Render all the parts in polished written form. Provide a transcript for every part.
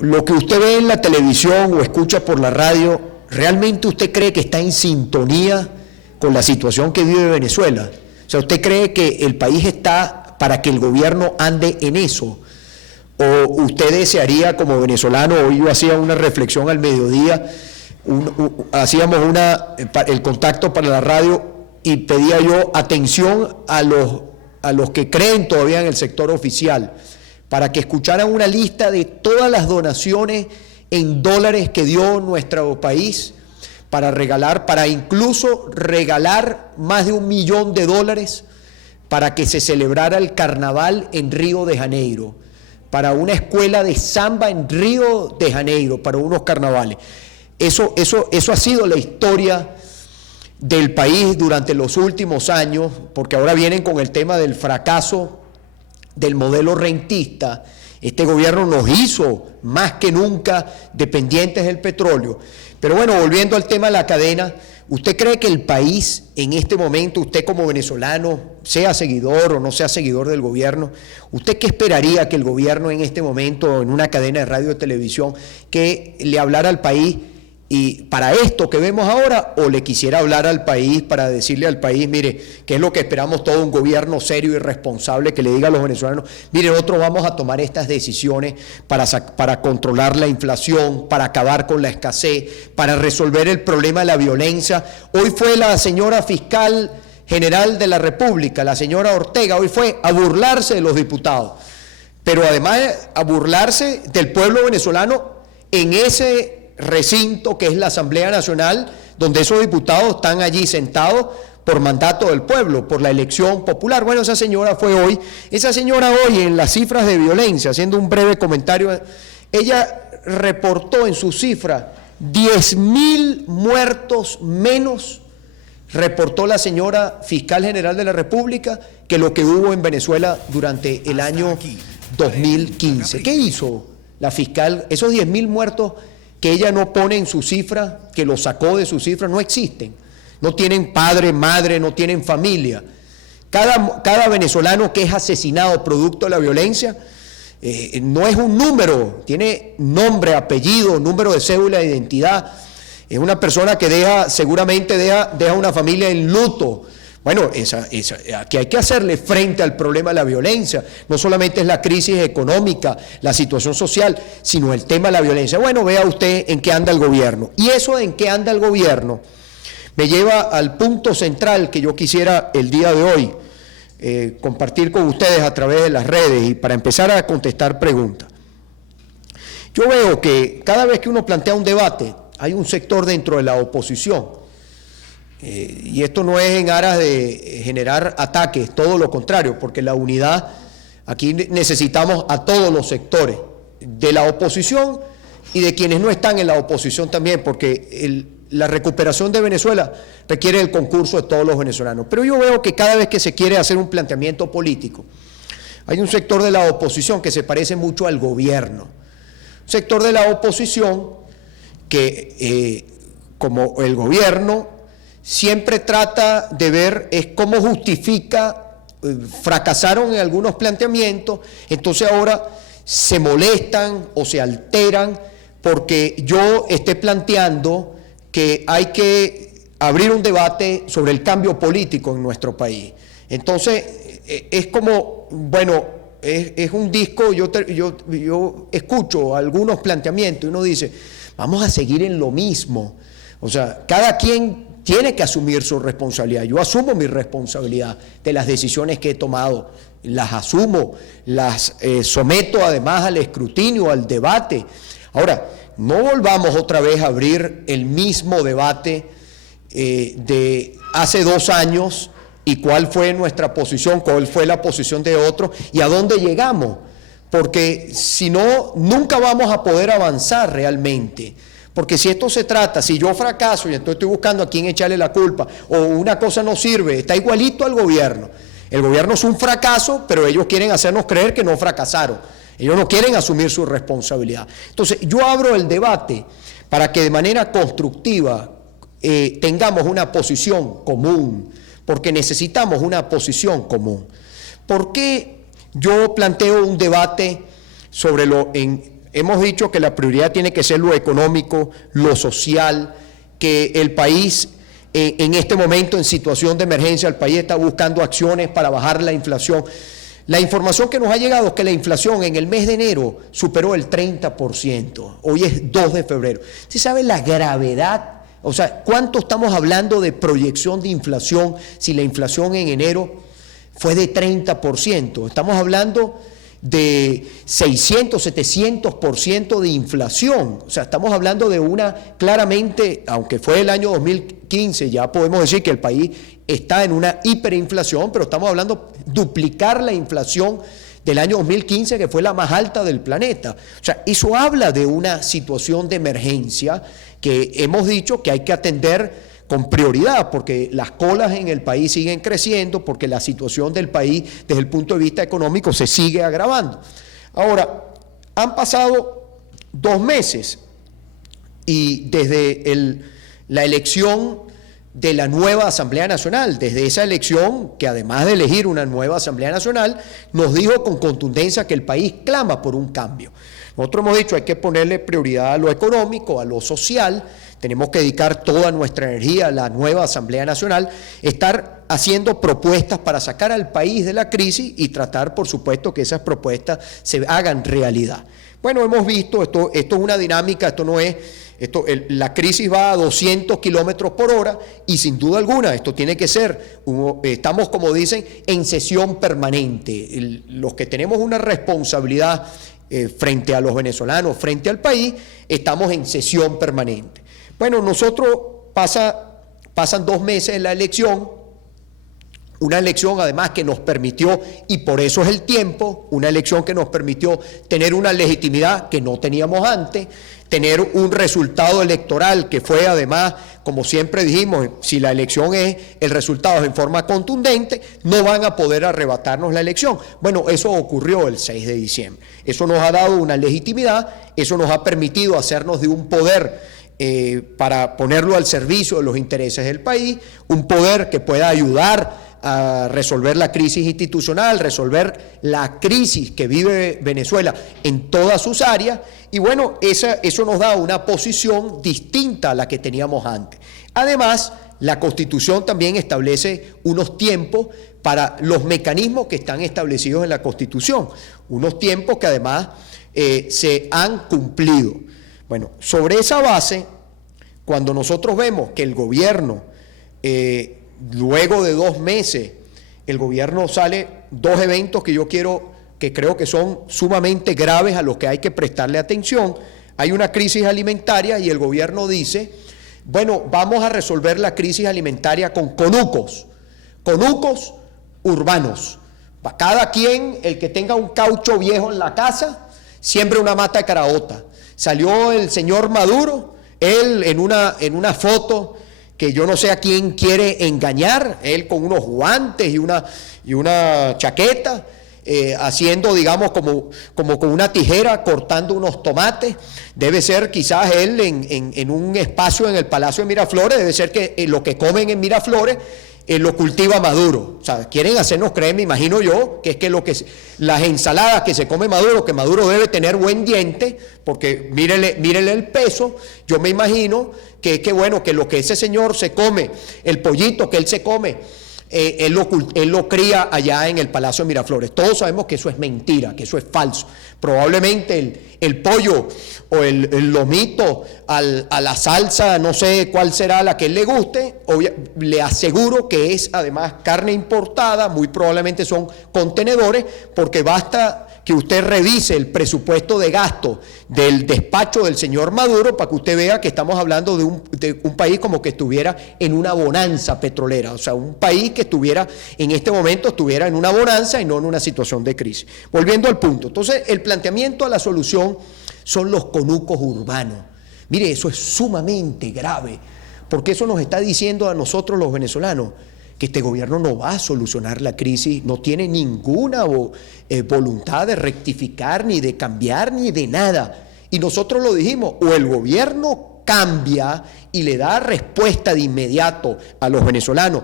Lo que usted ve en la televisión o escucha por la radio, ¿realmente usted cree que está en sintonía con la situación que vive Venezuela? O sea, ¿usted cree que el país está para que el gobierno ande en eso? ¿O usted desearía como venezolano? Hoy yo hacía una reflexión al mediodía, hacíamos el contacto para la radio y pedía yo atención a los que creen todavía en el sector oficial, para que escucharan una lista de todas las donaciones en dólares que dio nuestro país para incluso regalar más de $1 millón para que se celebrara el carnaval en Río de Janeiro, para una escuela de samba en Río de Janeiro, para unos carnavales. Eso ha sido la historia del país durante los últimos años, porque ahora vienen con el tema del fracaso del modelo rentista. Este gobierno nos hizo más que nunca dependientes del petróleo. Pero bueno, volviendo al tema de la cadena, ¿usted cree que el país en este momento, usted como venezolano, sea seguidor o no sea seguidor del gobierno, usted qué esperaría que el gobierno en este momento, en una cadena de radio y televisión, que le hablara al país y para esto que vemos ahora, o le quisiera hablar al país para decirle al país, mire, qué es lo que esperamos todo un gobierno serio y responsable que le diga a los venezolanos, mire, nosotros vamos a tomar estas decisiones para controlar la inflación, para acabar con la escasez, para resolver el problema de la violencia? Hoy fue la señora fiscal general de la República, la señora Ortega, hoy fue a burlarse de los diputados, pero además a burlarse del pueblo venezolano en ese recinto que es la Asamblea Nacional, donde esos diputados están allí sentados por mandato del pueblo, por la elección popular. Bueno, esa señora hoy en las cifras de violencia, haciendo un breve comentario, ella reportó en su cifra 10.000 muertos menos, reportó la señora fiscal general de la República, que lo que hubo en Venezuela durante el año 2015. ¿Qué hizo la fiscal? Esos 10.000 muertos que ella no pone en su cifra, que lo sacó de su cifra, no existen. No tienen padre, madre, no tienen familia. Cada venezolano que es asesinado producto de la violencia no es un número, tiene nombre, apellido, número de cédula de identidad. Es una persona que seguramente deja una familia en luto. Bueno, aquí hay que hacerle frente al problema de la violencia. No solamente es la crisis económica, la situación social, sino el tema de la violencia. Bueno, vea usted en qué anda el gobierno. Y eso en qué anda el gobierno me lleva al punto central que yo quisiera el día de hoy compartir con ustedes a través de las redes y para empezar a contestar preguntas. Yo veo que cada vez que uno plantea un debate, hay un sector dentro de la oposición, y esto no es en aras de generar ataques, todo lo contrario, porque la unidad, aquí necesitamos a todos los sectores, de la oposición y de quienes no están en la oposición también, porque la recuperación de Venezuela requiere el concurso de todos los venezolanos. Pero yo veo que cada vez que se quiere hacer un planteamiento político, hay un sector de la oposición que se parece mucho al gobierno, un sector de la oposición que, como el gobierno, siempre trata de ver cómo justifica, fracasaron en algunos planteamientos, entonces ahora se molestan o se alteran porque yo esté planteando que hay que abrir un debate sobre el cambio político en nuestro país. Entonces, es como, bueno, es un disco, yo escucho algunos planteamientos y uno dice, vamos a seguir en lo mismo. O sea, cada quien tiene que asumir su responsabilidad. Yo asumo mi responsabilidad de las decisiones que he tomado, las asumo, las someto además al escrutinio, al debate. Ahora, no volvamos otra vez a abrir el mismo debate de hace 2 años y cuál fue nuestra posición, cuál fue la posición de otros y a dónde llegamos, porque si no, nunca vamos a poder avanzar realmente. Porque si esto se trata, si yo fracaso y entonces estoy buscando a quién echarle la culpa, o una cosa no sirve, está igualito al gobierno. El gobierno es un fracaso, pero ellos quieren hacernos creer que no fracasaron. Ellos no quieren asumir su responsabilidad. Entonces, yo abro el debate para que de manera constructiva tengamos una posición común, porque necesitamos una posición común. ¿Por qué yo planteo un debate sobre hemos dicho que la prioridad tiene que ser lo económico, lo social, que el país en este momento en situación de emergencia, el país está buscando acciones para bajar la inflación. La información que nos ha llegado es que la inflación en el mes de enero superó el 30%, hoy es 2 de febrero. ¿Usted sabe la gravedad? O sea, ¿cuánto estamos hablando de proyección de inflación si la inflación en enero fue de 30%? Estamos hablando de 600, 700% de inflación. O sea, estamos hablando de una, claramente, aunque fue el año 2015, ya podemos decir que el país está en una hiperinflación, pero estamos hablando de duplicar la inflación del año 2015, que fue la más alta del planeta. O sea, eso habla de una situación de emergencia que hemos dicho que hay que atender con prioridad, porque las colas en el país siguen creciendo, porque la situación del país desde el punto de vista económico se sigue agravando. Ahora, han pasado 2 meses y desde la elección de la nueva Asamblea Nacional, desde esa elección, que además de elegir una nueva Asamblea Nacional, nos dijo con contundencia que el país clama por un cambio. Nosotros hemos dicho hay que ponerle prioridad a lo económico, a lo social, tenemos que dedicar toda nuestra energía a la nueva Asamblea Nacional, estar haciendo propuestas para sacar al país de la crisis y tratar, por supuesto, que esas propuestas se hagan realidad. Bueno, hemos visto, esto es una dinámica, esto no es, la crisis va a 200 kilómetros por hora y sin duda alguna esto tiene que ser, estamos como dicen, en sesión permanente. Los que tenemos una responsabilidad frente a los venezolanos, frente al país, estamos en sesión permanente. Bueno, nosotros pasan 2 meses en la elección, una elección además que nos permitió, y por eso es el tiempo, una elección que nos permitió tener una legitimidad que no teníamos antes, tener un resultado electoral que fue además, como siempre dijimos, si la elección es el resultado en forma contundente, no van a poder arrebatarnos la elección. Bueno, eso ocurrió el 6 de diciembre. Eso nos ha dado una legitimidad, eso nos ha permitido hacernos de un poder para ponerlo al servicio de los intereses del país, un poder que pueda ayudar a resolver la crisis institucional, resolver la crisis que vive Venezuela en todas sus áreas, y bueno, eso nos da una posición distinta a la que teníamos antes. Además, la Constitución también establece unos tiempos para los mecanismos que están establecidos en la Constitución, unos tiempos que además se han cumplido. Bueno, sobre esa base, cuando nosotros vemos que el gobierno, luego de 2 meses, el gobierno sale 2 eventos que creo que son sumamente graves a los que hay que prestarle atención. Hay una crisis alimentaria y el gobierno dice, bueno, vamos a resolver la crisis alimentaria con conucos urbanos. Para cada quien, el que tenga un caucho viejo en la casa, siembre una mata de caraota. Salió el señor Maduro, él en una foto que yo no sé a quién quiere engañar, él con unos guantes y una chaqueta, haciendo, digamos, como con una tijera, cortando unos tomates. Debe ser quizás él en un espacio en el Palacio de Miraflores, debe ser que lo que comen en Miraflores lo cultiva Maduro. O sea, quieren hacernos creer, me imagino yo, que es que las ensaladas que se come Maduro, que Maduro debe tener buen diente, porque mírele el peso, yo me imagino que bueno, que lo que ese señor se come, el pollito que él se come, él lo cría allá en el Palacio de Miraflores. Todos sabemos que eso es mentira, que eso es falso. Probablemente el pollo o el lomito a la salsa, no sé cuál será la que él le guste, le aseguro que es además carne importada, muy probablemente son contenedores, porque basta que usted revise el presupuesto de gasto del despacho del señor Maduro para que usted vea que estamos hablando de un país como que estuviera en una bonanza petrolera, o sea, un país que en este momento estuviera en una bonanza y no en una situación de crisis. Volviendo al punto, entonces el planteamiento a la solución son los conucos urbanos. Mire, eso es sumamente grave, porque eso nos está diciendo a nosotros los venezolanos que este gobierno no va a solucionar la crisis, no tiene ninguna voluntad de rectificar, ni de cambiar, ni de nada. Y nosotros lo dijimos, o el gobierno cambia y le da respuesta de inmediato a los venezolanos,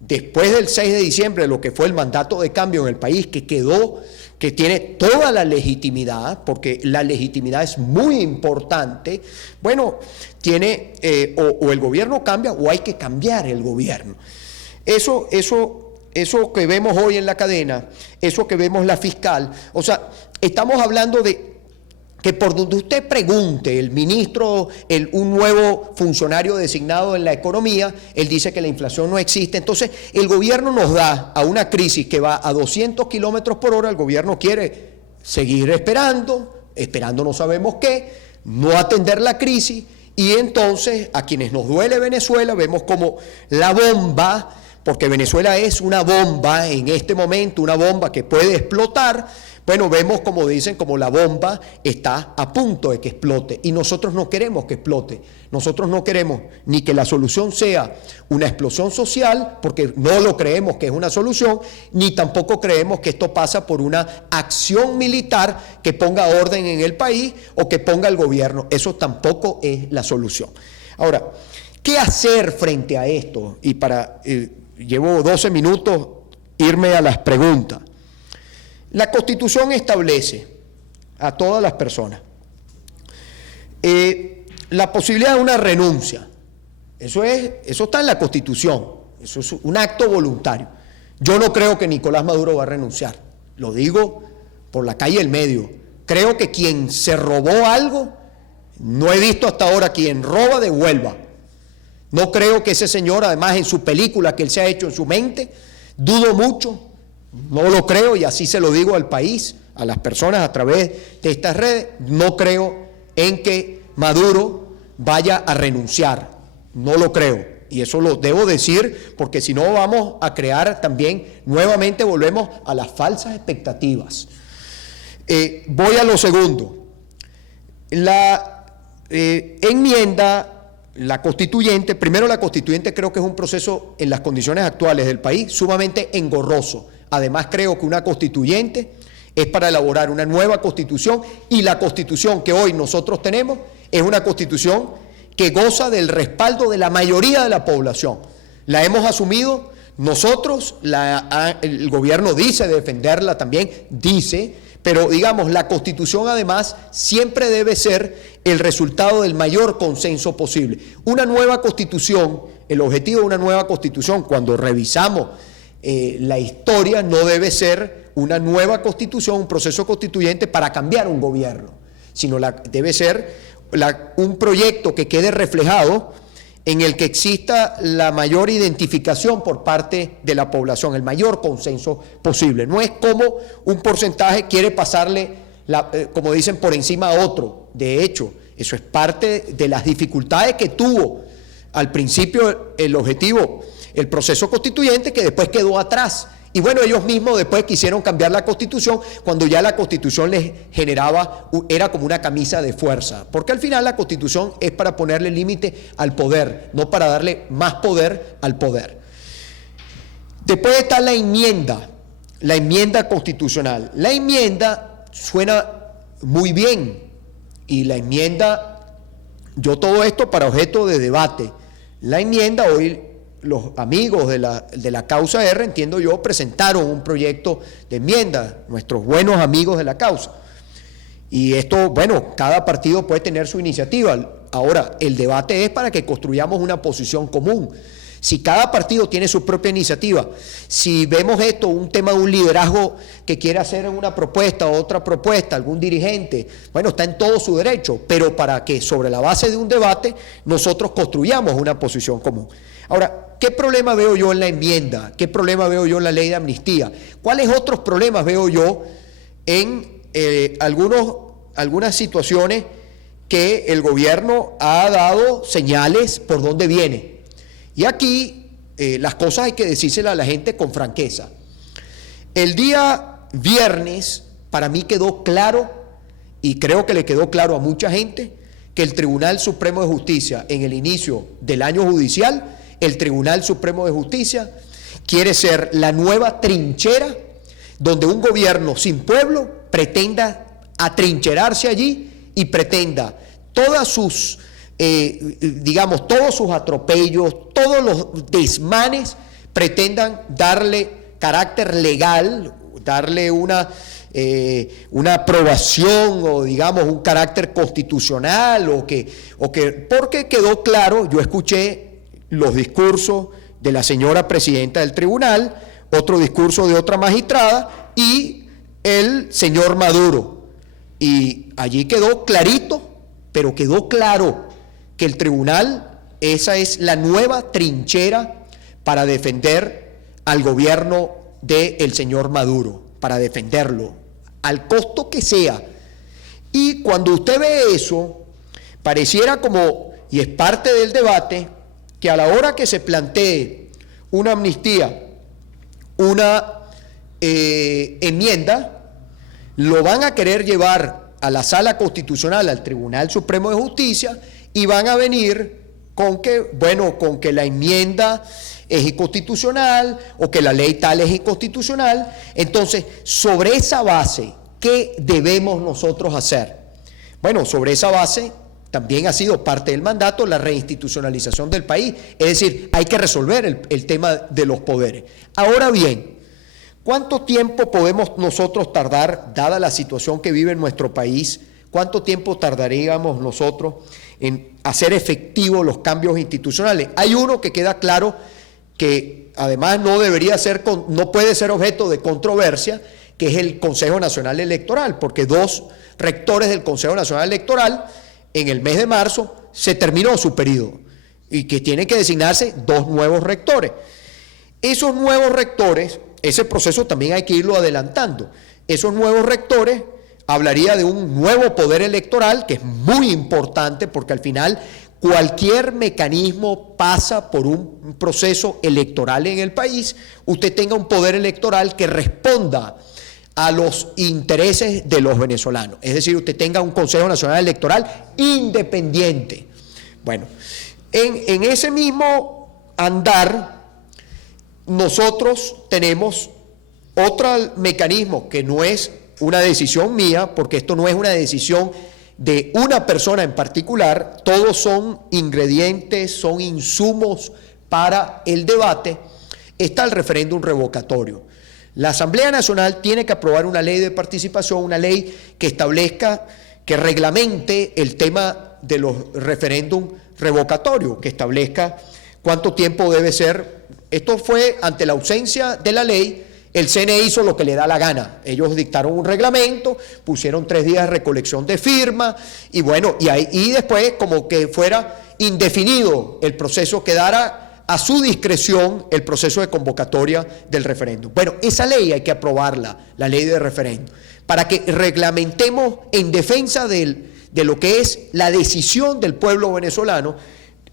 después del 6 de diciembre, lo que fue el mandato de cambio en el país, que quedó, que tiene toda la legitimidad, porque la legitimidad es muy importante, bueno, tiene, o el gobierno cambia o hay que cambiar el gobierno. Eso que vemos hoy en la cadena, eso que vemos la fiscal, o sea, estamos hablando de que por donde usted pregunte, el ministro, un nuevo funcionario designado en la economía, él dice que la inflación no existe. Entonces, el gobierno nos da a una crisis que va a 200 kilómetros por hora, el gobierno quiere seguir esperando no sabemos qué, no atender la crisis, y entonces a quienes nos duele Venezuela vemos como la bomba, porque Venezuela es una bomba en este momento, una bomba que puede explotar. Bueno, vemos como dicen, como la bomba está a punto de que explote, y nosotros no queremos que explote. Nosotros no queremos ni que la solución sea una explosión social, porque no lo creemos que es una solución, ni tampoco creemos que esto pasa por una acción militar que ponga orden en el país o que ponga el gobierno. Eso tampoco es la solución. Ahora, ¿qué hacer frente a esto? Y llevo 12 minutos irme a las preguntas. La Constitución establece a todas las personas la posibilidad de una renuncia. Eso está en la Constitución, eso es un acto voluntario. Yo no creo que Nicolás Maduro va a renunciar, lo digo por la calle del medio. Creo que quien se robó algo, no he visto hasta ahora quien roba devuelva. No creo que ese señor, además en su película que él se ha hecho en su mente, dudo mucho. No lo creo, y así se lo digo al país, a las personas a través de estas redes. No creo en que Maduro vaya a renunciar, no lo creo, y eso lo debo decir porque si no vamos a crear también, nuevamente volvemos a las falsas expectativas. Voy a lo segundo. La enmienda, la constituyente, primero la constituyente creo que es un proceso en las condiciones actuales del país sumamente engorroso. Además creo que una constituyente es para elaborar una nueva constitución, y la constitución que hoy nosotros tenemos es una constitución que goza del respaldo de la mayoría de la población. La hemos asumido nosotros, el gobierno dice defenderla también, pero digamos, la constitución además siempre debe ser el resultado del mayor consenso posible. Una nueva constitución, el objetivo de una nueva constitución, cuando revisamos la historia, no debe ser una nueva constitución, un proceso constituyente para cambiar un gobierno, sino debe ser un proyecto que quede reflejado en el que exista la mayor identificación por parte de la población, el mayor consenso posible. No es como un porcentaje quiere pasarle, como dicen, por encima a otro. De hecho, eso es parte de las dificultades que tuvo al principio el objetivo, el proceso constituyente, que después quedó atrás. Y bueno, ellos mismos después quisieron cambiar la Constitución cuando ya la Constitución les generaba, era como una camisa de fuerza, porque al final la Constitución es para ponerle límite al poder, no para darle más poder al poder. Después está la enmienda constitucional. La enmienda suena muy bien, y la enmienda, yo todo esto para objeto de debate. La enmienda, hoy los amigos de la causa R, entiendo yo, presentaron un proyecto de enmienda, nuestros buenos amigos de la causa. Y esto, bueno, cada partido puede tener su iniciativa. Ahora, el debate es para que construyamos una posición común. Si cada partido tiene su propia iniciativa, si vemos esto, un tema de un liderazgo que quiere hacer una propuesta o otra propuesta, algún dirigente, bueno, está en todo su derecho, pero para que sobre la base de un debate nosotros construyamos una posición común. Ahora, ¿qué problema veo yo en la enmienda? ¿Qué problema veo yo en la ley de amnistía? ¿Cuáles otros problemas veo yo en algunas situaciones que el gobierno ha dado señales por dónde viene? Y aquí las cosas hay que decírselas a la gente con franqueza. El día viernes para mí quedó claro, y creo que le quedó claro a mucha gente, que el Tribunal Supremo de Justicia, en el inicio del año judicial, el Tribunal Supremo de Justicia quiere ser la nueva trinchera donde un gobierno sin pueblo pretenda atrincherarse allí y pretenda todas todos sus atropellos, todos los desmanes, pretendan darle carácter legal, darle una aprobación o digamos un carácter constitucional porque quedó claro, yo escuché los discursos de la señora presidenta del tribunal, otro discurso de otra magistrada y el señor Maduro, y allí quedó clarito, pero quedó claro que el tribunal, esa es la nueva trinchera para defender al gobierno del señor Maduro, para defenderlo, al costo que sea. Y cuando usted ve eso, pareciera como, y es parte del debate, que a la hora que se plantee una amnistía, una enmienda, lo van a querer llevar a la Sala Constitucional, al Tribunal Supremo de Justicia, y van a venir con que la enmienda es inconstitucional o que la ley tal es inconstitucional. Entonces, sobre esa base, ¿qué debemos nosotros hacer? Bueno, sobre esa base también ha sido parte del mandato la reinstitucionalización del país, es decir, hay que resolver el tema de los poderes. Ahora bien, ¿cuánto tiempo podemos nosotros tardar, dada la situación que vive en nuestro país, cuánto tiempo tardaríamos nosotros en hacer efectivos los cambios institucionales? Hay uno que queda claro que además no puede ser objeto de controversia, que es el Consejo Nacional Electoral, porque 2 rectores del Consejo Nacional Electoral en el mes de marzo se terminó su periodo y que tienen que designarse 2 nuevos rectores. Esos nuevos rectores, ese proceso también hay que irlo adelantando. Esos nuevos rectores hablaría de un nuevo poder electoral que es muy importante porque al final cualquier mecanismo pasa por un proceso electoral en el país. Usted tenga un poder electoral que responda a los intereses de los venezolanos. Es decir, usted tenga un Consejo Nacional Electoral independiente. Bueno, en ese mismo andar, nosotros tenemos otro mecanismo que no es una decisión mía, porque esto no es una decisión de una persona en particular, todos son ingredientes, son insumos para el debate. Está el referéndum revocatorio. La Asamblea Nacional tiene que aprobar una ley de participación, una ley que establezca, que reglamente el tema de los referéndum revocatorios, que establezca cuánto tiempo debe ser. Esto fue ante la ausencia de la ley, el CNE hizo lo que le da la gana. Ellos dictaron un reglamento, pusieron 3 días de recolección de firmas y bueno, y después como que fuera indefinido el proceso, quedara a su discreción el proceso de convocatoria del referéndum. Bueno, esa ley hay que aprobarla, la ley de referéndum, para que reglamentemos en defensa de lo que es la decisión del pueblo venezolano,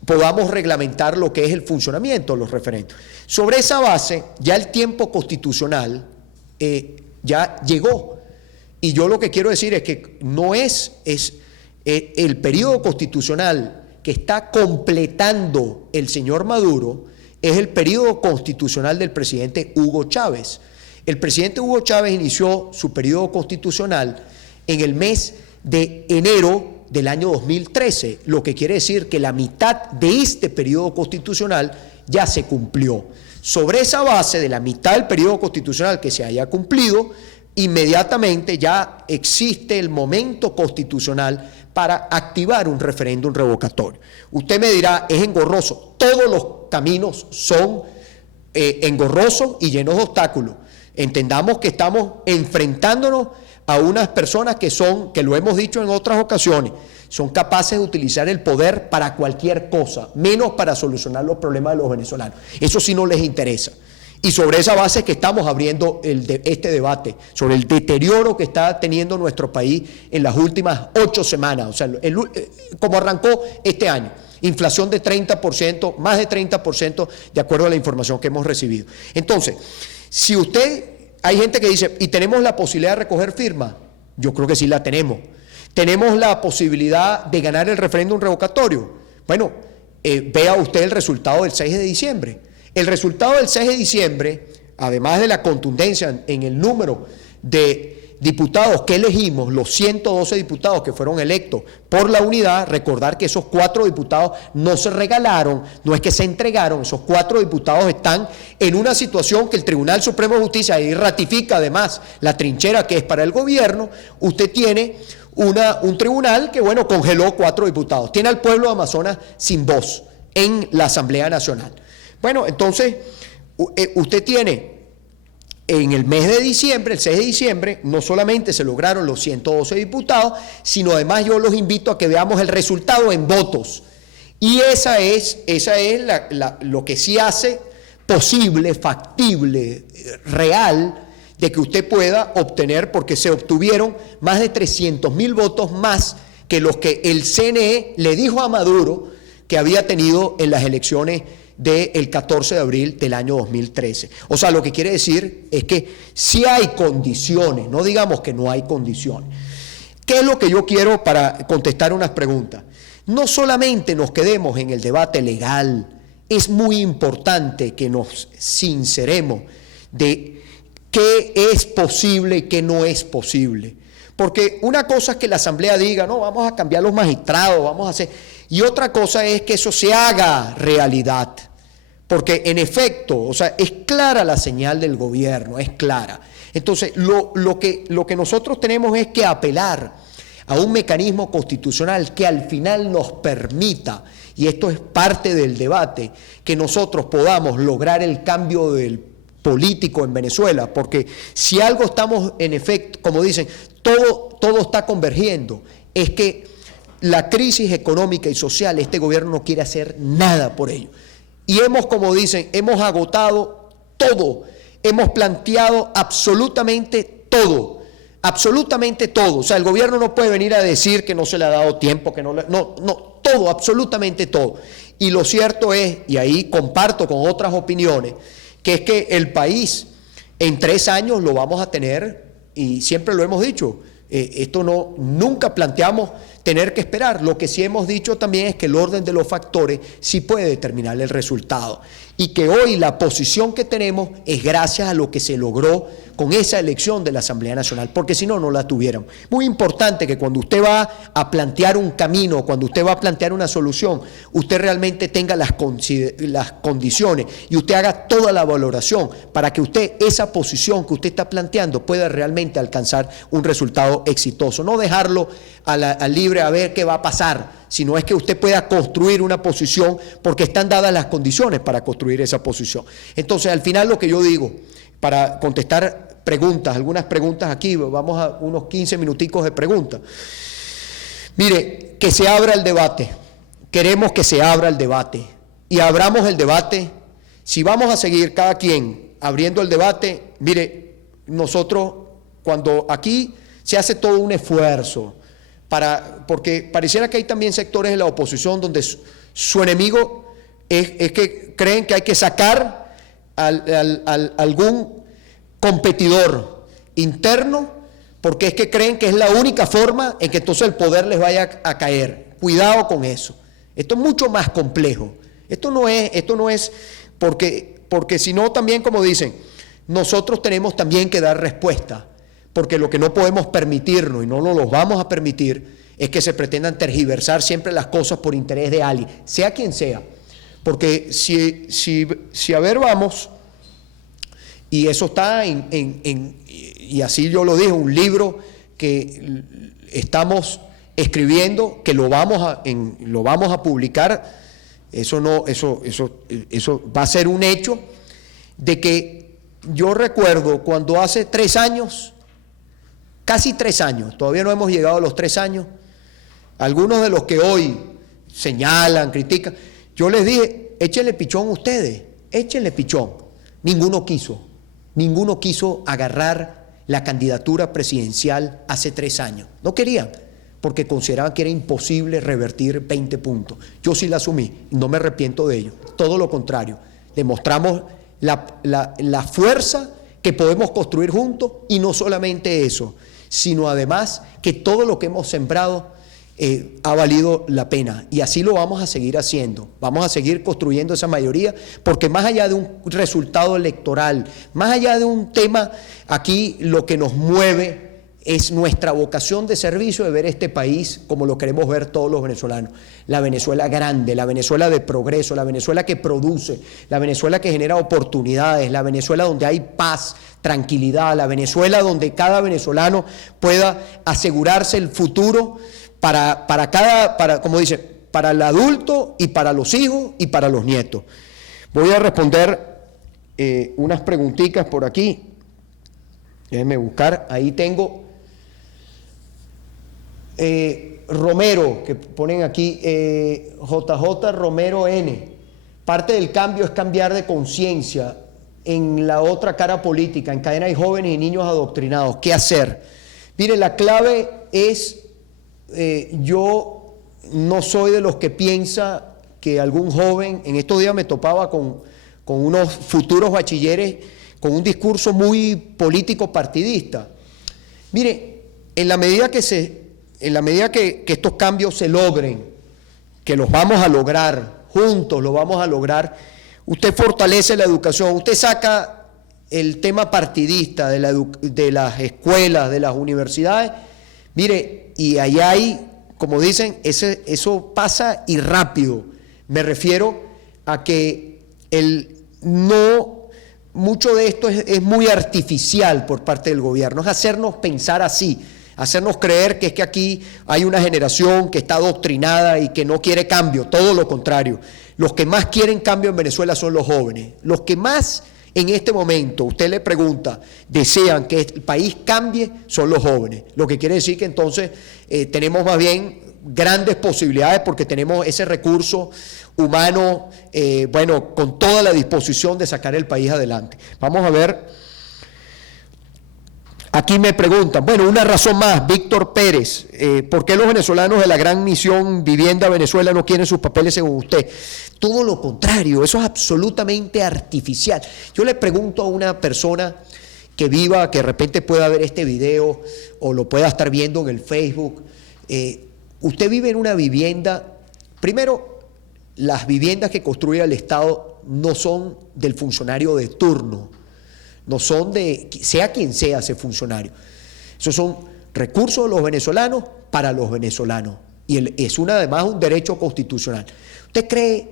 podamos reglamentar lo que es el funcionamiento de los referéndums. Sobre esa base, ya el tiempo constitucional ya llegó. Y yo lo que quiero decir es que no es el periodo constitucional que está completando el señor Maduro, es el periodo constitucional del presidente Hugo Chávez. El presidente Hugo Chávez inició su periodo constitucional en el mes de enero del año 2013, lo que quiere decir que la mitad de este periodo constitucional ya se cumplió. Sobre esa base de la mitad del periodo constitucional que se haya cumplido, inmediatamente ya existe el momento constitucional para activar un referéndum revocatorio. Usted me dirá, es engorroso. Todos los caminos son engorrosos y llenos de obstáculos. Entendamos que estamos enfrentándonos a unas personas que lo hemos dicho en otras ocasiones, son capaces de utilizar el poder para cualquier cosa, menos para solucionar los problemas de los venezolanos. Eso sí no les interesa. Y sobre esa base es que estamos abriendo este debate, sobre el deterioro que está teniendo nuestro país en las últimas 8 semanas, o sea, como arrancó este año. Inflación de 30%, más de 30%, de acuerdo a la información que hemos recibido. Entonces, si hay gente que dice, ¿y tenemos la posibilidad de recoger firmas? Yo creo que sí la tenemos. ¿Tenemos la posibilidad de ganar el referéndum revocatorio? Bueno, vea usted el resultado del 6 de diciembre. El resultado del 6 de diciembre, además de la contundencia en el número de diputados que elegimos, los 112 diputados que fueron electos por la unidad, recordar que esos 4 diputados no se regalaron, no es que se entregaron, esos 4 diputados están en una situación que el Tribunal Supremo de Justicia ahí ratifica además la trinchera que es para el gobierno. Usted tiene un tribunal que, bueno, congeló 4 diputados, tiene al pueblo de Amazonas sin voz en la Asamblea Nacional. Bueno, entonces, usted tiene en el mes de diciembre, el 6 de diciembre, no solamente se lograron los 112 diputados, sino además yo los invito a que veamos el resultado en votos. Y esa es lo que sí hace posible, factible, real, de que usted pueda obtener, porque se obtuvieron más de 300.000 votos más que los que el CNE le dijo a Maduro que había tenido en las elecciones del 14 de abril del año 2013. O sea, lo que quiere decir es que sí hay condiciones, no digamos que no hay condiciones. ¿Qué es lo que yo quiero para contestar unas preguntas? No solamente nos quedemos en el debate legal, es muy importante que nos sinceremos de qué es posible y qué no es posible. Porque una cosa es que la Asamblea diga, no, vamos a cambiar los magistrados, vamos a hacer... Y otra cosa es que eso se haga realidad, porque en efecto, o sea, es clara la señal del gobierno, es clara. Entonces, lo que nosotros tenemos es que apelar a un mecanismo constitucional que al final nos permita, y esto es parte del debate, que nosotros podamos lograr el cambio del político en Venezuela, porque si algo estamos en efecto, como dicen, todo está convergiendo, es que la crisis económica y social, este gobierno no quiere hacer nada por ello. Y como dicen, hemos agotado todo, hemos planteado absolutamente todo. O sea, el gobierno no puede venir a decir que no se le ha dado tiempo, que no, todo, absolutamente todo. Y lo cierto es, y ahí comparto con otras opiniones, que es que el país en 3 años lo vamos a tener, y siempre lo hemos dicho, nunca planteamos tener que esperar. Lo que sí hemos dicho también es que el orden de los factores sí puede determinar el resultado y que hoy la posición que tenemos es gracias a lo que se logró con esa elección de la Asamblea Nacional, porque si no, no la tuviéramos. Muy importante que cuando usted va a plantear un camino, cuando usted va a plantear una solución, usted realmente tenga las condiciones y usted haga toda la valoración para que usted, esa posición que usted está planteando, pueda realmente alcanzar un resultado exitoso. No dejarlo al libre a ver qué va a pasar, sino es que usted pueda construir una posición porque están dadas las condiciones para construir esa posición. Entonces, al final lo que yo digo, para contestar preguntas, algunas preguntas aquí, vamos a unos 15 minuticos de preguntas. Mire, que se abra el debate, queremos que se abra el debate y abramos el debate. Si vamos a seguir cada quien abriendo el debate, mire, nosotros cuando aquí se hace todo un esfuerzo, porque pareciera que hay también sectores de la oposición donde su enemigo es que creen que hay que sacar algún competidor interno, porque es que creen que es la única forma en que entonces el poder les vaya a caer. Cuidado con eso. Esto es mucho más complejo. Esto no es porque si no también, como dicen, nosotros tenemos también que dar respuesta. Porque lo que no podemos permitirnos, y no nos los vamos a permitir, es que se pretendan tergiversar siempre las cosas por interés de alguien, sea quien sea. Porque si a ver vamos, y eso está y así yo lo dije, un libro que estamos escribiendo, que lo vamos a publicar, eso va a ser un hecho, de que yo recuerdo cuando hace 3 años, casi 3 años, todavía no hemos llegado a los 3 años, algunos de los que hoy señalan, critican, yo les dije, échenle pichón ustedes, échenle pichón. Ninguno quiso agarrar la candidatura presidencial hace 3 años, no querían, porque consideraban que era imposible revertir 20 puntos. Yo sí la asumí, no me arrepiento de ello, todo lo contrario, demostramos la fuerza que podemos construir juntos, y no solamente eso, sino además que todo lo que hemos sembrado ha valido la pena, y así lo vamos a seguir haciendo, vamos a seguir construyendo esa mayoría, porque más allá de un resultado electoral, más allá de un tema, aquí lo que nos mueve es nuestra vocación de servicio de ver este país como lo queremos ver todos los venezolanos. La Venezuela grande, la Venezuela de progreso, la Venezuela que produce, la Venezuela que genera oportunidades, la Venezuela donde hay paz, tranquilidad, la Venezuela donde cada venezolano pueda asegurarse el futuro como dice, para el adulto y para los hijos y para los nietos. Voy a responder unas preguntitas por aquí. Déjenme buscar, ahí tengo. Romero, que ponen aquí, JJ Romero N. Parte del cambio es cambiar de conciencia. En la otra cara política, en cadena hay jóvenes y niños adoctrinados. ¿Qué hacer? Mire, la clave es, yo no soy de los que piensa que algún joven, en estos días me topaba con unos futuros bachilleres con un discurso muy político partidista. Mire, en la medida que estos cambios se logren, que los vamos a lograr, juntos lo vamos a lograr, usted fortalece la educación, usted saca el tema partidista de las escuelas, de las universidades, mire, y allá hay, como dicen, eso pasa y rápido. Me refiero a que mucho de esto es muy artificial por parte del gobierno, es hacernos pensar así, hacernos creer que es que aquí hay una generación que está adoctrinada y que no quiere cambio, todo lo contrario. Los que más quieren cambio en Venezuela son los jóvenes, los que más en este momento, usted le pregunta, desean que el país cambie, son los jóvenes, lo que quiere decir que entonces tenemos más bien grandes posibilidades porque tenemos ese recurso humano, con toda la disposición de sacar el país adelante. Vamos a ver, aquí me preguntan, una razón más, Víctor Pérez, ¿por qué los venezolanos de la gran misión Vivienda Venezuela no quieren sus papeles según usted? Todo lo contrario, eso es absolutamente artificial. Yo le pregunto a una persona que viva, que de repente pueda ver este video o lo pueda estar viendo en el Facebook, usted vive en una vivienda, primero, las viviendas que construye el Estado no son del funcionario de turno, no son sea quien sea ese funcionario. Esos son recursos de los venezolanos para los venezolanos. Y es además un derecho constitucional. ¿Usted cree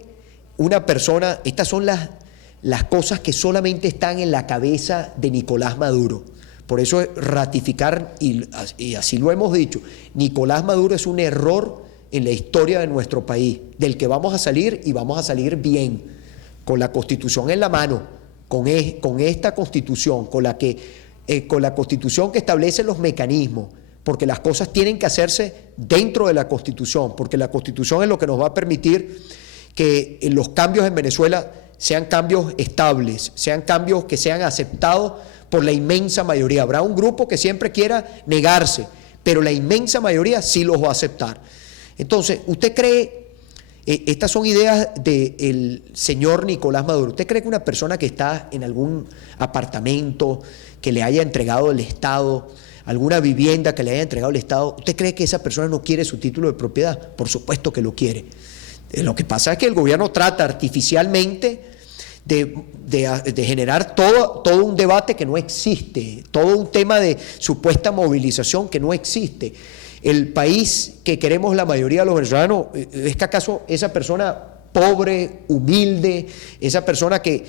una persona, estas son las cosas que solamente están en la cabeza de Nicolás Maduro? Por eso es ratificar, y así lo hemos dicho, Nicolás Maduro es un error en la historia de nuestro país, del que vamos a salir y vamos a salir bien, con la Constitución en la mano, con esta Constitución, con la Constitución que establece los mecanismos, porque las cosas tienen que hacerse dentro de la Constitución, porque la Constitución es lo que nos va a permitir que los cambios en Venezuela sean cambios estables, sean cambios que sean aceptados por la inmensa mayoría. Habrá un grupo que siempre quiera negarse, pero la inmensa mayoría sí los va a aceptar. Entonces, ¿usted cree, estas son ideas del señor Nicolás Maduro, ¿usted cree que una persona que está en algún apartamento que le haya entregado el Estado, alguna vivienda que le haya entregado el Estado, ¿usted cree que esa persona no quiere su título de propiedad? Por supuesto que lo quiere. Lo que pasa es que el gobierno trata artificialmente de generar todo un debate que no existe, todo un tema de supuesta movilización que no existe. El país que queremos la mayoría de los venezolanos, ¿es que acaso esa persona pobre, humilde, esa persona que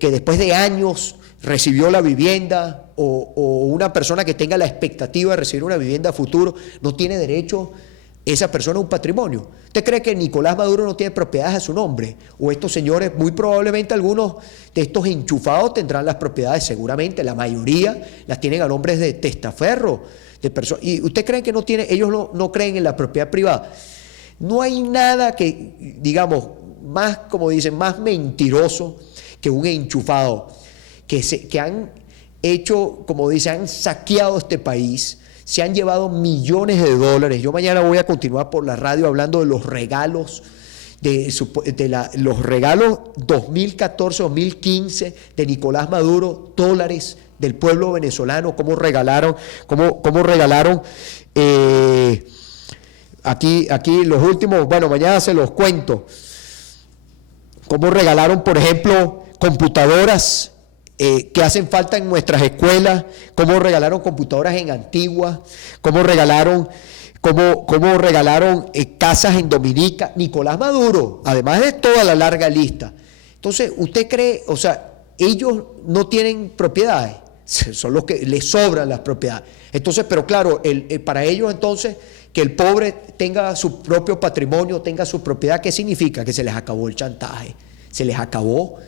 después de años recibió la vivienda o una persona que tenga la expectativa de recibir una vivienda a futuro, no tiene derecho esa persona a un patrimonio? ¿Usted cree que Nicolás Maduro no tiene propiedades a su nombre? O estos señores, muy probablemente algunos de estos enchufados tendrán las propiedades, seguramente la mayoría las tienen a nombres de testaferro, de personas. ¿Y usted cree que ellos no creen en la propiedad privada? No hay nada que, digamos, más, como dicen, más mentiroso que un enchufado, que han hecho, como dicen, han saqueado este país, se han llevado millones de dólares. Yo mañana voy a continuar por la radio hablando de los regalos, los regalos 2014-2015 de Nicolás Maduro, dólares del pueblo venezolano, cómo regalaron aquí los últimos, mañana se los cuento, cómo regalaron, por ejemplo, computadoras que hacen falta en nuestras escuelas, cómo regalaron computadoras en Antigua, cómo regalaron casas en Dominica, Nicolás Maduro, además de toda la larga lista. Entonces, ¿usted cree, o sea, ellos no tienen propiedades? Son los que les sobran las propiedades. Entonces, pero claro, para ellos entonces, que el pobre tenga su propio patrimonio, tenga su propiedad, ¿qué significa? Que se les acabó el chantaje, se les acabó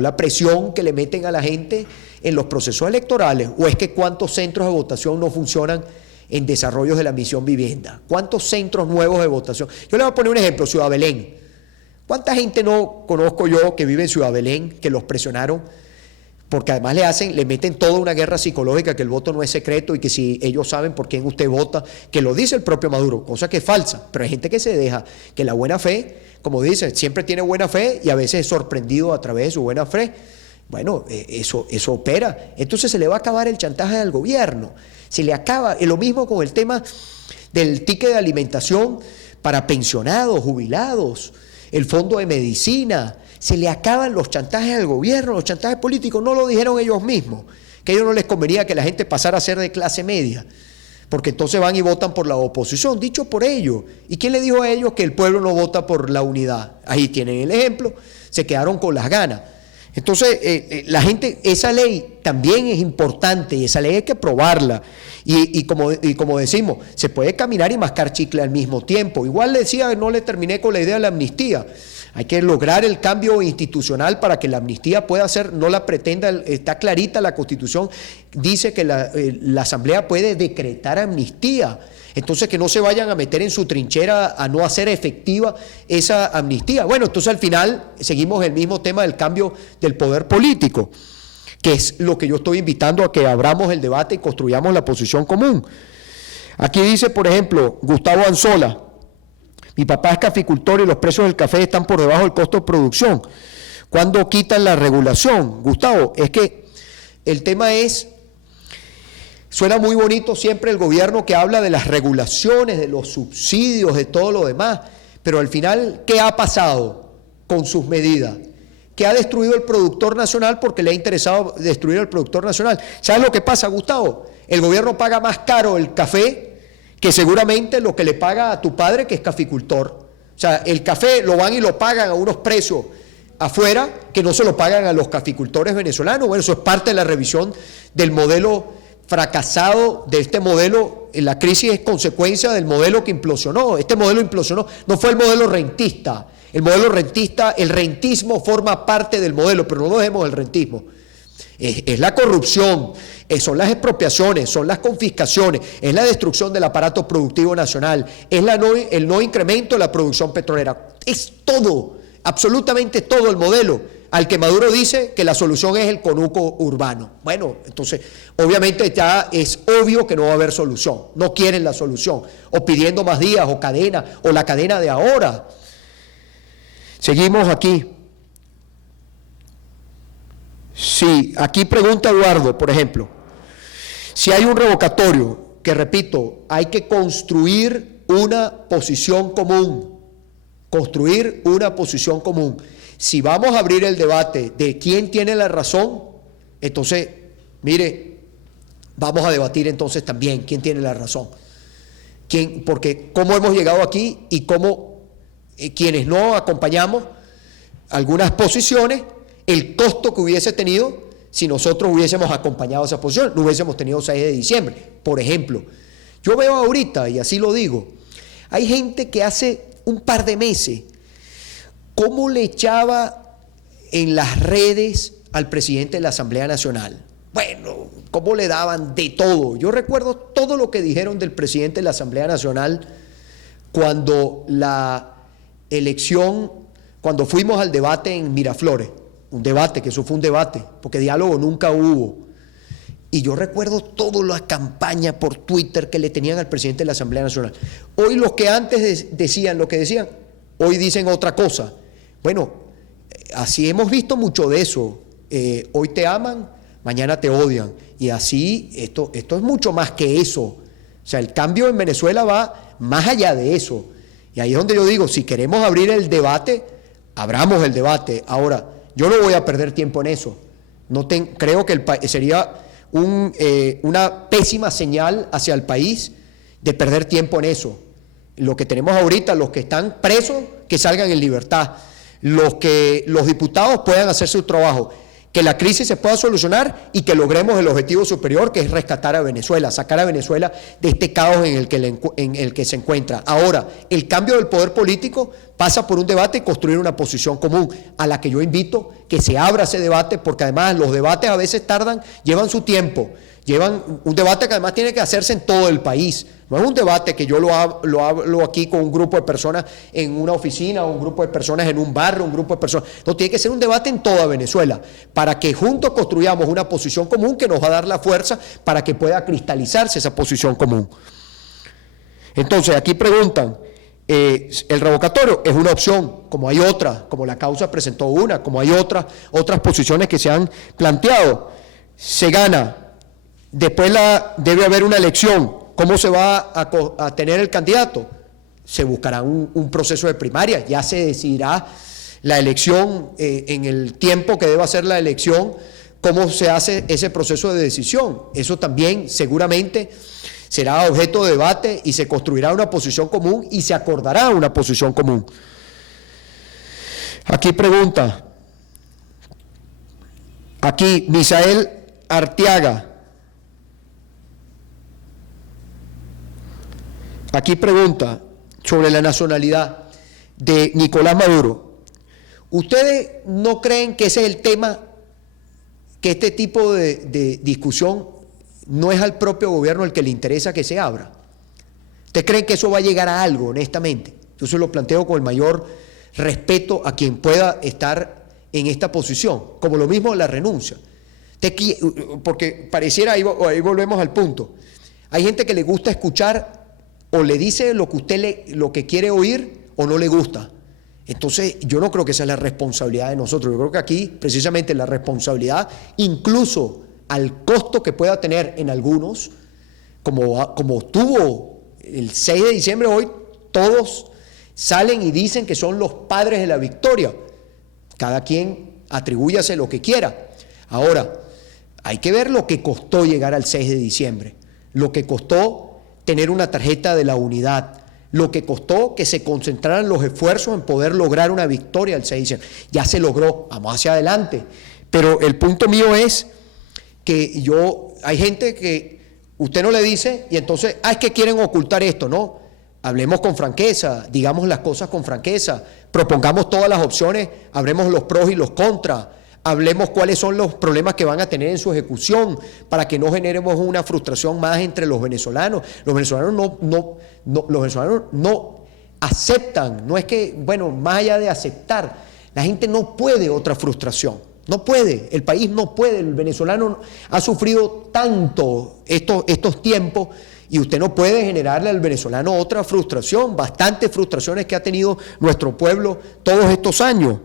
la presión que le meten a la gente en los procesos electorales. ¿O es que cuántos centros de votación no funcionan en desarrollos de la misión vivienda? ¿Cuántos centros nuevos de votación? Yo le voy a poner un ejemplo, Ciudad Belén. ¿Cuánta gente no conozco yo que vive en Ciudad Belén, que los presionaron? Porque además le meten toda una guerra psicológica, que el voto no es secreto y que si ellos saben por quién usted vota, que lo dice el propio Maduro, cosa que es falsa, pero hay gente que se deja, que la buena fe, como dice, siempre tiene buena fe y a veces es sorprendido a través de su buena fe. Bueno, eso opera. Entonces se le va a acabar el chantaje al gobierno, se le acaba, es lo mismo con el tema del ticket de alimentación para pensionados, jubilados, el fondo de medicina. Se le acaban los chantajes al gobierno, los chantajes políticos. No lo dijeron ellos mismos, que a ellos no les convenía que la gente pasara a ser de clase media, porque entonces van y votan por la oposición, dicho por ellos. ¿Y quién le dijo a ellos que el pueblo no vota por la unidad? Ahí tienen el ejemplo, se quedaron con las ganas. Entonces, la gente, esa ley también es importante y esa ley hay que aprobarla. Y como decimos, se puede caminar y mascar chicle al mismo tiempo. Igual le decía, no le terminé con la idea de la amnistía. Hay que lograr el cambio institucional para que la amnistía pueda ser, no la pretenda, está clarita la Constitución, dice que la Asamblea puede decretar amnistía. Entonces que no se vayan a meter en su trinchera a no hacer efectiva esa amnistía. Bueno, entonces al final seguimos el mismo tema del cambio del poder político, que es lo que yo estoy invitando a que abramos el debate y construyamos la posición común. Aquí dice, por ejemplo, Gustavo Anzola: mi papá es caficultor y los precios del café están por debajo del costo de producción. ¿Cuándo quitan la regulación? Gustavo, es que el tema es, suena muy bonito siempre el gobierno que habla de las regulaciones, de los subsidios, de todo lo demás, pero al final, ¿qué ha pasado con sus medidas? Que ha destruido el productor nacional porque le ha interesado destruir al productor nacional. ¿Sabes lo que pasa, Gustavo? El gobierno paga más caro el café que seguramente lo que le paga a tu padre, que es caficultor. O sea, el café lo van y lo pagan a unos precios afuera que no se lo pagan a los caficultores venezolanos. Bueno, eso es parte de la revisión del modelo fracasado, de este modelo. La crisis es consecuencia del modelo que implosionó. Este modelo implosionó, no fue el modelo rentista. El modelo rentista, el rentismo forma parte del modelo, pero no dejemos el rentismo. Es la corrupción, son las expropiaciones, son las confiscaciones, es la destrucción del aparato productivo nacional, es el no incremento de la producción petrolera. Es todo, absolutamente todo el modelo al que Maduro dice que la solución es el conuco urbano. Bueno, entonces, obviamente ya es obvio que no va a haber solución, no quieren la solución, o pidiendo más días, o cadena, o la cadena de ahora. Seguimos aquí. Sí, aquí pregunta Eduardo, por ejemplo, si hay un revocatorio, que repito, hay que construir una posición común, Si vamos a abrir el debate de quién tiene la razón, entonces, mire, vamos a debatir entonces también quién tiene la razón. Porque cómo hemos llegado aquí y cómo quienes no acompañamos algunas posiciones, el costo que hubiese tenido si nosotros hubiésemos acompañado esa posición, no hubiésemos tenido 6 de diciembre, por ejemplo. Yo veo ahorita, y así lo digo, hay gente que hace un par de meses, cómo le echaba en las redes al presidente de la Asamblea Nacional. Bueno, cómo le daban de todo. Yo recuerdo todo lo que dijeron del presidente de la Asamblea Nacional cuando la elección, cuando fuimos al debate en Miraflores. Un debate, que eso fue un debate, porque diálogo nunca hubo. Y yo recuerdo toda la campaña por Twitter que le tenían al presidente de la Asamblea Nacional. Hoy los que antes decían lo que decían, hoy dicen otra cosa. Bueno, así hemos visto mucho de eso. Hoy te aman, mañana te odian. Y así, esto es mucho más que eso. O sea, el cambio en Venezuela va más allá de eso. Y ahí es donde yo digo, si queremos abrir el debate, abramos el debate. Ahora, yo no voy a perder tiempo en eso. Creo que sería una pésima señal hacia el país de perder tiempo en eso. Lo que tenemos ahorita, los que están presos, que salgan en libertad. Los diputados puedan hacer su trabajo. Que la crisis se pueda solucionar y que logremos el objetivo superior, que es rescatar a Venezuela, sacar a Venezuela de este caos en el que se encuentra. Ahora, el cambio del poder político pasa por un debate y construir una posición común, a la que yo invito que se abra ese debate, porque además los debates a veces llevan su tiempo, llevan un debate que además tiene que hacerse en todo el país. No es un debate que yo lo hablo aquí con un grupo de personas en una oficina, o un grupo de personas en un barrio, un grupo de personas. No, tiene que ser un debate en toda Venezuela, para que juntos construyamos una posición común que nos va a dar la fuerza para que pueda cristalizarse esa posición común. Entonces, aquí preguntan, el revocatorio es una opción, como hay otra, como la causa presentó una, como hay otras posiciones que se han planteado. Se gana, después debe haber una elección. ¿Cómo se va a tener el candidato? Se buscará un proceso de primaria, ya se decidirá la elección en el tiempo que deba ser la elección, cómo se hace ese proceso de decisión. Eso también seguramente será objeto de debate y se construirá una posición común y se acordará una posición común. Aquí pregunta, aquí Misael Arteaga. Aquí pregunta sobre la nacionalidad de Nicolás Maduro. ¿Ustedes no creen que ese es el tema, que este tipo de discusión no es al propio gobierno el que le interesa que se abra? ¿Ustedes creen que eso va a llegar a algo, honestamente? Yo se lo planteo con el mayor respeto a quien pueda estar en esta posición, como lo mismo la renuncia. Porque pareciera, ahí volvemos al punto, hay gente que le gusta escuchar o le dice lo que quiere oír o no le gusta. Entonces yo no creo que esa es la responsabilidad de nosotros. Yo creo que aquí precisamente la responsabilidad, incluso al costo que pueda tener en algunos, como tuvo el 6 de diciembre, hoy todos salen y dicen que son los padres de la victoria. Cada quien atribúyase lo que quiera. Ahora, hay que ver lo que costó llegar al 6 de diciembre, lo que costó tener una tarjeta de la unidad, lo que costó que se concentraran los esfuerzos en poder lograr una victoria el 6 de diciembre. Ya se logró, vamos hacia adelante. Pero el punto mío es que hay gente que usted no le dice y entonces, es que quieren ocultar esto, ¿no? Hablemos con franqueza, digamos las cosas con franqueza, propongamos todas las opciones, hablemos los pros y los contras, hablemos cuáles son los problemas que van a tener en su ejecución para que no generemos una frustración más entre los venezolanos. Los venezolanos no aceptan, no es que, bueno, más allá de aceptar, la gente no puede otra frustración, no puede, el país no puede, el venezolano ha sufrido tanto estos tiempos y usted no puede generarle al venezolano otra frustración, bastantes frustraciones que ha tenido nuestro pueblo todos estos años.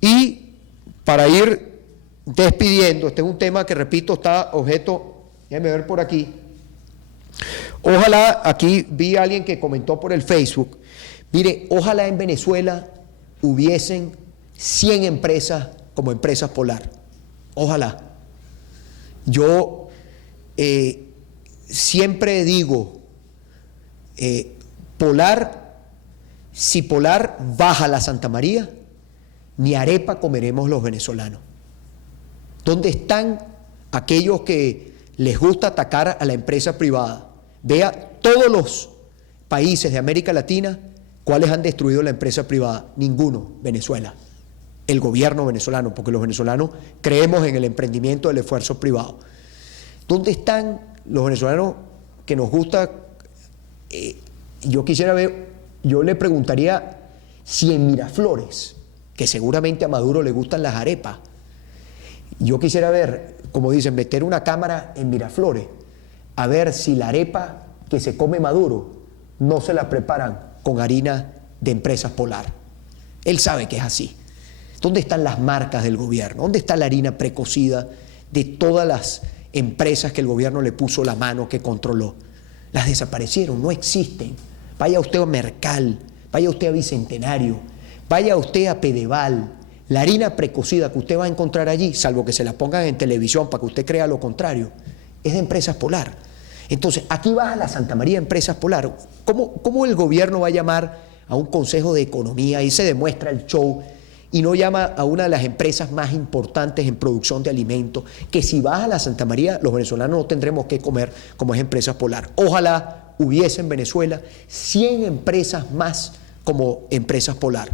Y para ir despidiendo, este es un tema que, repito, está objeto, déjenme ver por aquí. Ojalá, aquí vi a alguien que comentó por el Facebook, mire, ojalá en Venezuela hubiesen 100 empresas como Empresas Polar. Ojalá. Yo siempre digo, si Polar baja la Santa María, ni arepa comeremos los venezolanos. ¿Dónde están aquellos que les gusta atacar a la empresa privada? Vea todos los países de América Latina, ¿cuáles han destruido la empresa privada? Ninguno, Venezuela. El gobierno venezolano, porque los venezolanos creemos en el emprendimiento del esfuerzo privado. ¿Dónde están los venezolanos que nos gusta? Yo le preguntaría si en Miraflores, que seguramente a Maduro le gustan las arepas, yo quisiera ver, como dicen, meter una cámara en Miraflores, a ver si la arepa que se come Maduro no se la preparan con harina de Empresas Polar. Él sabe que es así. ¿Dónde están las marcas del gobierno? ¿Dónde está la harina precocida de todas las empresas que el gobierno le puso la mano, que controló? Las desaparecieron, no existen. Vaya usted a Mercal, vaya usted a Bicentenario, vaya usted a Pedeval, La harina precocida que usted va a encontrar allí, salvo que se la pongan en televisión para que usted crea lo contrario, es de Empresas Polar. Entonces, aquí baja la Santa María Empresas Polar. ¿Cómo el gobierno va a llamar a un consejo de economía y se demuestra el show y no llama a una de las empresas más importantes en producción de alimentos, que si baja la Santa María, los venezolanos no tendremos que comer, como es Empresas Polar? Ojalá hubiese en Venezuela 100 empresas más como Empresas Polar.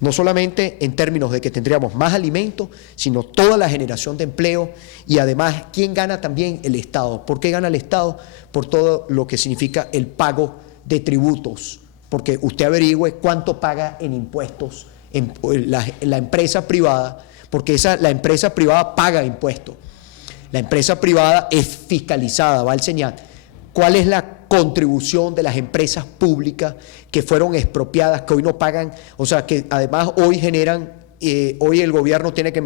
No solamente en términos de que tendríamos más alimentos, sino toda la generación de empleo y además, ¿quién gana también? El Estado. ¿Por qué gana el Estado? Por todo lo que significa el pago de tributos, porque usted averigüe cuánto paga en impuestos en la empresa privada, porque la empresa privada paga impuestos. La empresa privada es fiscalizada, va a enseñar cuál es la contribución de las empresas públicas que fueron expropiadas, que hoy no pagan, o sea, que además hoy generan, hoy el gobierno tiene que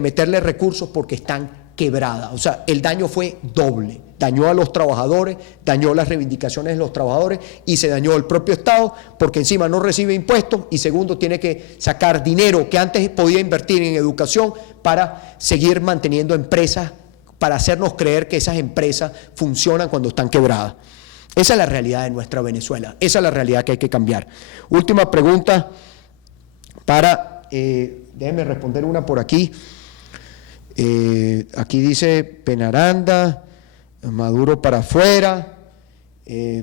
meterle recursos porque están quebradas. O sea, el daño fue doble. Dañó a los trabajadores, dañó las reivindicaciones de los trabajadores y se dañó el propio Estado porque encima no recibe impuestos y segundo tiene que sacar dinero que antes podía invertir en educación para seguir manteniendo empresas, para hacernos creer que esas empresas funcionan cuando están quebradas. Esa es la realidad de nuestra Venezuela, esa es la realidad que hay que cambiar. Última pregunta déjenme responder una por aquí. Aquí dice Penaranda, Maduro para afuera,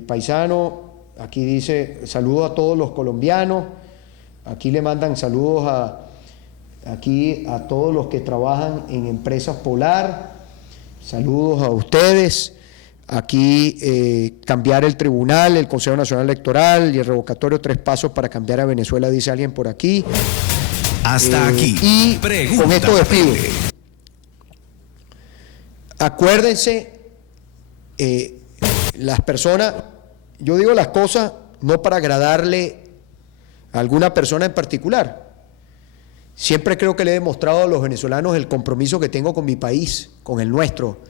paisano, aquí dice saludos a todos los colombianos, aquí le mandan saludos a todos los que trabajan en Empresas Polar, saludos a ustedes. Aquí cambiar el tribunal, el Consejo Nacional Electoral y el revocatorio 3 pasos para cambiar a Venezuela, dice alguien por aquí. Hasta aquí. Y Pregunta con esto despido. Freire. Acuérdense, las personas, yo digo las cosas no para agradarle a alguna persona en particular. Siempre creo que le he demostrado a los venezolanos el compromiso que tengo con mi país, con el nuestro,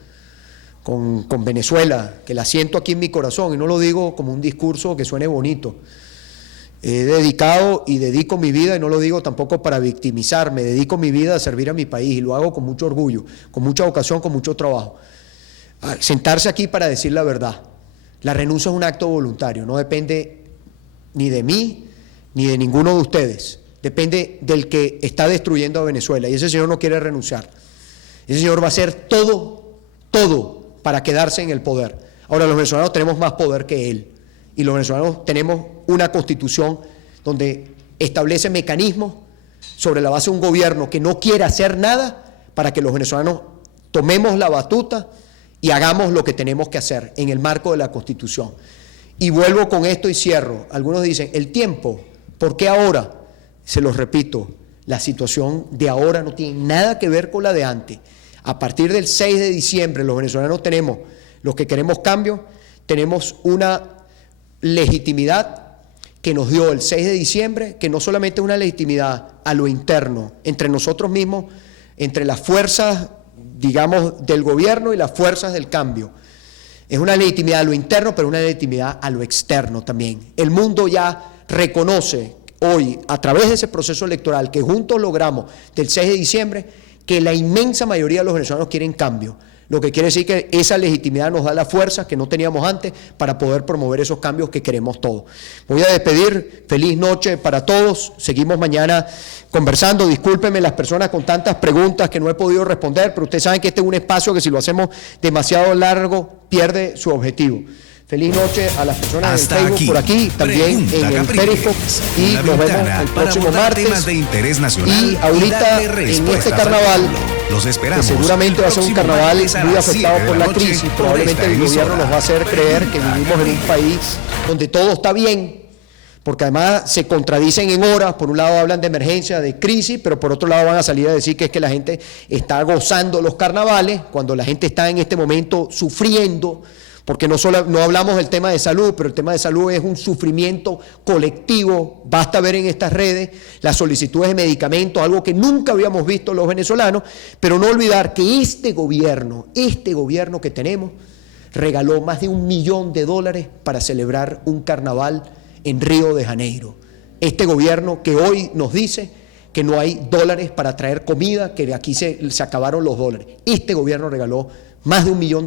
con Venezuela, que la siento aquí en mi corazón y no lo digo como un discurso que suene bonito. He dedicado y dedico mi vida, y no lo digo tampoco para victimizarme, dedico mi vida a servir a mi país y lo hago con mucho orgullo, con mucha vocación, con mucho trabajo. Sentarse aquí para decir la verdad. La renuncia es un acto voluntario, no depende ni de mí ni de ninguno de ustedes, depende del que está destruyendo a Venezuela y ese señor no quiere renunciar. Ese señor va a hacer todo para quedarse en el poder. Ahora, los venezolanos tenemos más poder que él y los venezolanos tenemos una constitución donde establece mecanismos sobre la base de un gobierno que no quiere hacer nada para que los venezolanos tomemos la batuta y hagamos lo que tenemos que hacer en el marco de la Constitución. Y vuelvo con esto y cierro. Algunos dicen, el tiempo, ¿por qué ahora? Se los repito, la situación de ahora no tiene nada que ver con la de antes. A partir del 6 de diciembre, los venezolanos tenemos, los que queremos cambio, tenemos una legitimidad que nos dio el 6 de diciembre, que no solamente es una legitimidad a lo interno, entre nosotros mismos, entre las fuerzas, digamos, del gobierno y las fuerzas del cambio. Es una legitimidad a lo interno, pero una legitimidad a lo externo también. El mundo ya reconoce hoy, a través de ese proceso electoral que juntos logramos del 6 de diciembre, que la inmensa mayoría de los venezolanos quieren cambio, lo que quiere decir que esa legitimidad nos da la fuerza que no teníamos antes para poder promover esos cambios que queremos todos. Voy a despedir, feliz noche para todos, seguimos mañana conversando, discúlpenme las personas con tantas preguntas que no he podido responder, pero ustedes saben que este es un espacio que si lo hacemos demasiado largo pierde su objetivo. Feliz noche a las personas Hasta en Facebook aquí. por aquí, también Pregunta en el Capriles, Periscope y una nos vemos ventana el para próximo abordar martes. temas de interés nacional Y ahorita darle en respuestas este al carnaval, pueblo. Los que esperamos. seguramente va a ser un el carnaval próximo martes a muy las afectado 7 por de la noche crisis, por probablemente esta el gobierno emisora. nos va a hacer creer que Pregunta vivimos en un Capriles. país donde todo está bien, porque además se contradicen en horas. Por un lado hablan de emergencia, de crisis, pero por otro lado van a salir a decir que es que la gente está gozando los carnavales, cuando la gente está en este momento sufriendo, porque no hablamos del tema de salud, pero el tema de salud es un sufrimiento colectivo. Basta ver en estas redes las solicitudes de medicamentos, algo que nunca habíamos visto los venezolanos, pero no olvidar que este gobierno que tenemos, regaló más de $1 millón para celebrar un carnaval en Río de Janeiro. Este gobierno que hoy nos dice que no hay dólares para traer comida, que aquí se acabaron los dólares. Este gobierno regaló más de $1 millón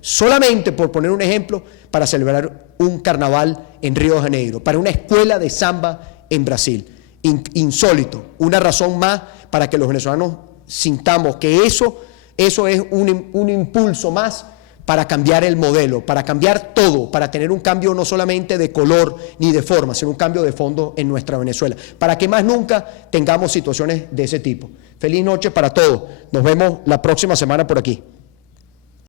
solamente, por poner un ejemplo, para celebrar un carnaval en Río de Janeiro, para una escuela de samba en Brasil. Insólito, una razón más para que los venezolanos sintamos que eso es un impulso más para cambiar el modelo, para cambiar todo, para tener un cambio no solamente de color ni de forma, sino un cambio de fondo en nuestra Venezuela, para que más nunca tengamos situaciones de ese tipo. Feliz noche para todos. Nos vemos la próxima semana por aquí.